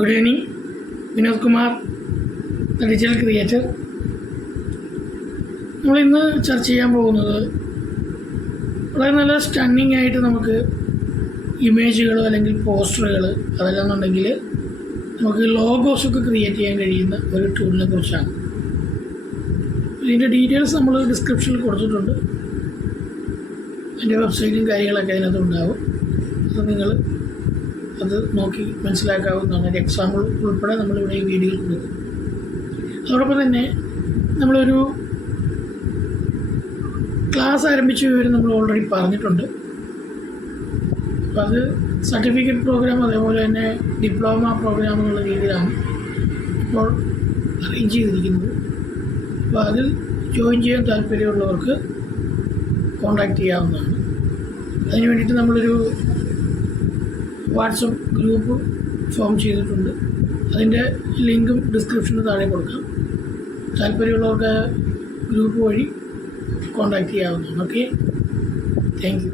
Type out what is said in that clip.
Good evening. Vinod Kumar, the digital creator. നമ്മളിന്ന് ചർച്ച ചെയ്യാൻ പോകുന്നത് വളരെ നല്ല സ്റ്റണ്ണിങ് ആയിട്ട് നമുക്ക് ഇമേജുകളോ അല്ലെങ്കിൽ പോസ്റ്ററുകൾ അതല്ലെന്നുണ്ടെങ്കിൽ നമുക്ക് ലോഗോസൊക്കെ ക്രിയേറ്റ് ചെയ്യാൻ കഴിയുന്ന ഒരു ടൂളിനെ കുറിച്ചാണ്. ഇതിൻ്റെ ഡീറ്റെയിൽസ് നമ്മൾ ഡിസ്ക്രിപ്ഷനിൽ കൊടുത്തിട്ടുണ്ട്. എൻ്റെ വെബ്സൈറ്റും കാര്യങ്ങളൊക്കെ അതിനകത്ത് ഉണ്ടാവും. അത് നിങ്ങൾ അത് നോക്കി മനസ്സിലാക്കാവുന്നതാണ്. ഒരു എക്സാമ്പിൾ ഉൾപ്പെടെ നമ്മളിവിടെ ഈ വീഡിയോയിൽ കൊടുക്കും. അതോടൊപ്പം തന്നെ നമ്മളൊരു ക്ലാസ് ആരംഭിച്ച വിവരം നമ്മൾ ഓൾറെഡി പറഞ്ഞിട്ടുണ്ട്. അപ്പോൾ അത് സർട്ടിഫിക്കറ്റ് പ്രോഗ്രാം അതേപോലെ തന്നെ ഡിപ്ലോമ പ്രോഗ്രാം എന്നുള്ള രീതിയിലാണ് ഇപ്പോൾ അറേഞ്ച് ചെയ്തിരിക്കുന്നത്. അപ്പോൾ അതിൽ ജോയിൻ ചെയ്യാൻ താല്പര്യമുള്ളവർക്ക് കോൺടാക്റ്റ് ചെയ്യാവുന്നതാണ്. അതിന് വേണ്ടിയിട്ട് നമ്മളൊരു വാട്സപ്പ് ഗ്രൂപ്പ് ഫോം ചെയ്തിട്ടുണ്ട്. അതിൻ്റെ ലിങ്കും ഡിസ്ക്രിപ്ഷന് താഴെ കൊടുക്കാം. താല്പര്യമുള്ളവർക്ക് ഗ്രൂപ്പ് വഴി കോൺടാക്റ്റ് ചെയ്യാവുന്നതാണ്. Okay, thank you.